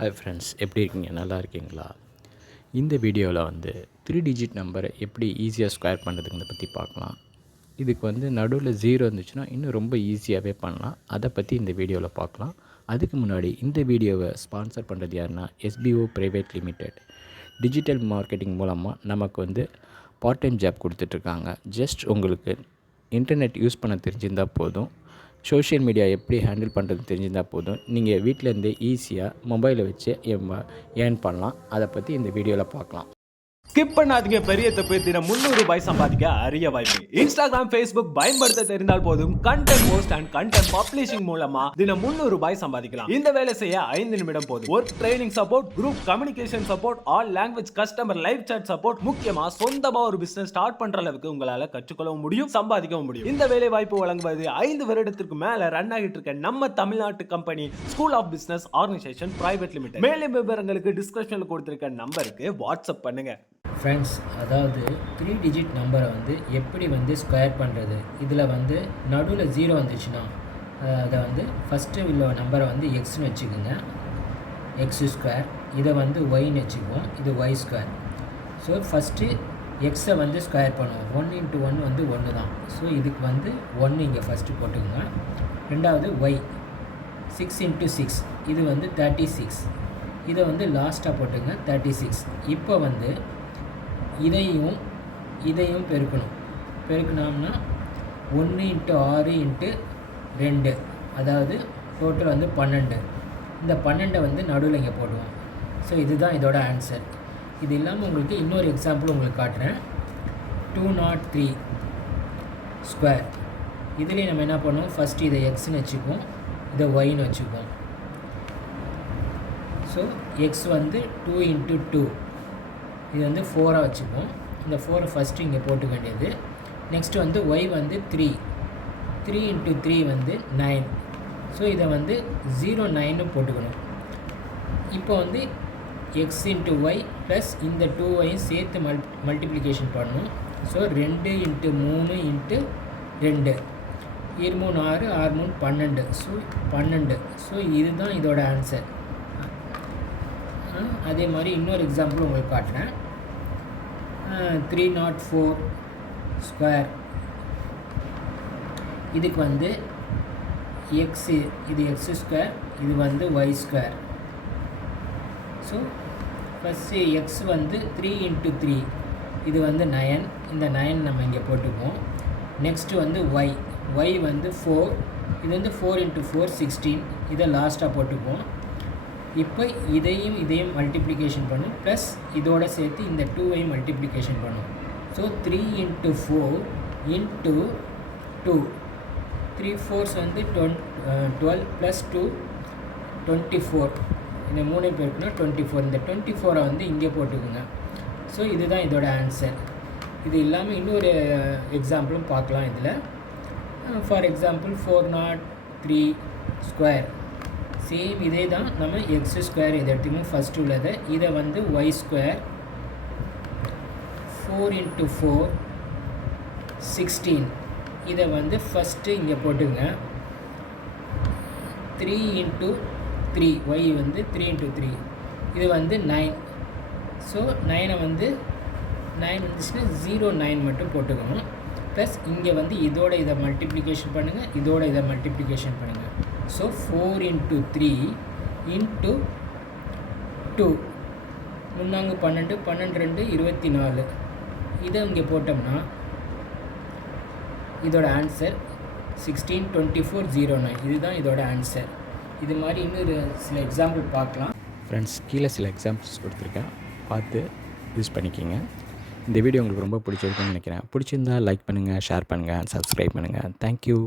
Hi friends, எப்படி இருக்கீங்க? நல்லா இருக்கீங்களா? இந்த வீடியோவில் 3 டிஜிட் நம்பரை எப்படி ஈஸியாக ஸ்கொயர் பண்ணுறதுங்கிறத பற்றி பார்க்கலாம். இதுக்கு நடுவில் 0 இருந்துச்சுன்னா இன்னும் ரொம்ப ஈஸியாகவே பண்ணலாம். அதை பற்றி இந்த வீடியோவில் பார்க்கலாம். அதுக்கு முன்னாடி இந்த வீடியோவை ஸ்பான்சர் பண்ணுறது யாருன்னா SPO private limited. Digital marketing மூலமாக நமக்கு பார்ட் டைம் ஜாப் கொடுத்துட்ருக்காங்க. ஜஸ்ட் உங்களுக்கு இன்டர்நெட் யூஸ் பண்ண தெரிஞ்சிருந்தால் போதும், சோஷியல் மீடியா எப்படி ஹேண்டில் பண்ணுறதுன்னு தெரிஞ்சிருந்தால் போதும், நீங்கள் வீட்டிலேருந்தே ஈஸியாக மொபைலை வச்சு ஏர்ன் பண்ணலாம். அதை பற்றி இந்த வீடியோவில் பார்க்கலாம். ஸ்கிப் பண்ணாதீங்க. பெரிய தப்பு. தினம் 300 ரூபாய் சம்பாதிக்க அரிய வாய்ப்பு. இன்ஸ்டாகிராம், ஃபேஸ்புக் பயன்படுத்த தெரிந்தால் போதும், content post and content publishing மூலமா தினம் 300 ரூபாய் சம்பாதிக்கலாம். இந்த வேலை செய்ய 5 நிமிடம் போதும். Work training support, group communication support, all language customer live chat support, முக்கியமா சொந்தமா ஒரு பிசினஸ் ஸ்டார்ட் பண்ற அளவுக்கு உங்களால கற்றுக்கொள்ளவும் முடியும், சம்பாதிக்கவும் முடியும். இந்த வேலை வாய்ப்பு வழங்குவது 5 வருடத்திற்கு மேல ரன் ஆகிட்டு இருக்க நம்ம தமிழ்நாட்டு company school of business organisation private limited. மேலும் விவரங்களுக்கு டிஸ்கிரிப்ஷன்ல கொடுத்திருக்க நம்பருக்கு வாட்ஸ்அப் பண்ணுங்க. ஃப்ரெண்ட்ஸ், அதாவது 3 டிஜிட் நம்பரை எப்படி ஸ்கொயர் பண்ணுறது. இதில் நடுவில் 0 வந்துச்சுன்னா அதை ஃபஸ்ட்டு உள்ள நம்பரை எக்ஸ்னு வச்சுக்கோங்க, எக்ஸ் ஸ்கொயர். இதை ஒய்ன்னு வச்சுக்குவோம், இது ஒய் ஸ்கொயர். ஸோ ஃபஸ்ட்டு எக்ஸை ஸ்கொயர் பண்ணுவோம். 1 × 1 1 தான். ஸோ இதுக்கு 1 இங்கே ஃபஸ்ட்டு போட்டுக்கோங்க. ரெண்டாவது ஒய் 6 × 6, இது 36. இதை லாஸ்ட்டாக போட்டுங்க, 36. இப்போ இதையும் பெருக்கணும். பெருக்கணும்னா 1 × 6 × 2, அதாவது டோட்டல் 12. இந்த 12 நடுவில் இங்கே போடுவோம். ஸோ இதுதான் இதோட ஆன்சர். இது இல்லாமல் உங்களுக்கு இன்னொரு எக்ஸாம்பிள் உங்களுக்கு காட்டுறேன். 203 ஸ்கொயர். இதுலேயும் நம்ம என்ன பண்ணுவோம், ஃபஸ்ட்டு இதை எக்ஸ்ன்னு வச்சுக்குவோம், இதை ஒய்ன்னு வச்சுக்குவோம். ஸோ எக்ஸ் 2 × 2, இது 4ஆக வச்சுப்போம். இந்த 4 ஃபஸ்ட்டு இங்கே போட்டு வேண்டியது. Next Y 3. 3 × 3 9. ஸோ இதை 09ன்னு போட்டுக்கணும். இப்போ எக்ஸ் × ஒய் ப்ளஸ் இந்த 2yயும் சேர்த்து மல்டிப்ளிகேஷன் பண்ணணும். ஸோ 2 × 3 × 2, 2 3 6, 6 3 12. ஸோ 12. ஸோ இதுதான் இதோட ஆன்சர். அதே மாதிரி இன்னொரு எக்ஸாம்பிள் உங்களுக்கு காட்டுறேன். 304 ஸ்கொயர். இதுக்கு எக்ஸு, இது எக்ஸ் ஸ்கொயர், இது Y square. So first X 3 × 3, இது 9. இந்த 9 நம்ம இங்கே போட்டுக்குவோம். நெக்ஸ்ட்டு ஒய் 4, இது 4 × 4 16. இதை லாஸ்ட்டாக போட்டுக்குவோம். இப்போ இதையும் மல்டிப்ளிகேஷன் பண்ணும், ப்ளஸ் இதோட சேர்த்து இந்த 2yயும் மல்டிப்ளிகேஷன் பண்ணும். So 3 × 4 × 2, 3 4s 12 plus 2 24. இந்த 3 பேருக்குன்னா 24. இந்த 24 இங்கே போட்டுக்கோங்க. ஸோ இதுதான் இதோட ஆன்சர். இது இல்லாமல் இன்னொரு எக்ஸாம்பிளும் பார்க்கலாம். இதில் ஃபார் எக்ஸாம்பிள் 403 ஸ்கொயர். சேம் இதே தான் நம்ம எக்ஸ் ஸ்கொயர் இதை எடுத்துக்கணும். ஃபஸ்ட்டு உள்ளதை இதை ஒய் ஸ்கொயர் 4 × 4 16. இதை ஃபஸ்ட்டு இங்கே போட்டுங்க. 3 × 3, ஒய் 3 × 3, இது 9. ஸோ 9 வந்துச்சுன்னா 09 மட்டும் போட்டுக்கணும். ப்ளஸ் இங்கே இதோட இதை மல்டிப்ளிகேஷன் பண்ணுங்கள், இதோட இதை மல்டிப்ளிகேஷன் பண்ணுங்கள். ஸோ 4 × 3 × 2, 3 12, 12 2 24. இதை இங்கே போட்டோம்னா இதோட ஆன்சர் 16 24 09. இதுதான் இதோட ஆன்சர். இது மாதிரி இன்னொரு சில எக்ஸாம்பிள் பார்க்கலாம். ஃப்ரெண்ட்ஸ், கீழே சில எக்ஸாம்பிள்ஸ் கொடுத்துருக்கேன், பார்த்து யூஸ் பண்ணிக்கிங்க. இந்த வீடியோ உங்களுக்கு ரொம்ப பிடிச்சிருக்குன்னு நினைக்கிறேன். பிடிச்சிருந்தால் லைக் பண்ணுங்கள், ஷேர் பண்ணுங்கள், சப்ஸ்கிரைப் பண்ணுங்கள். தேங்க்யூ.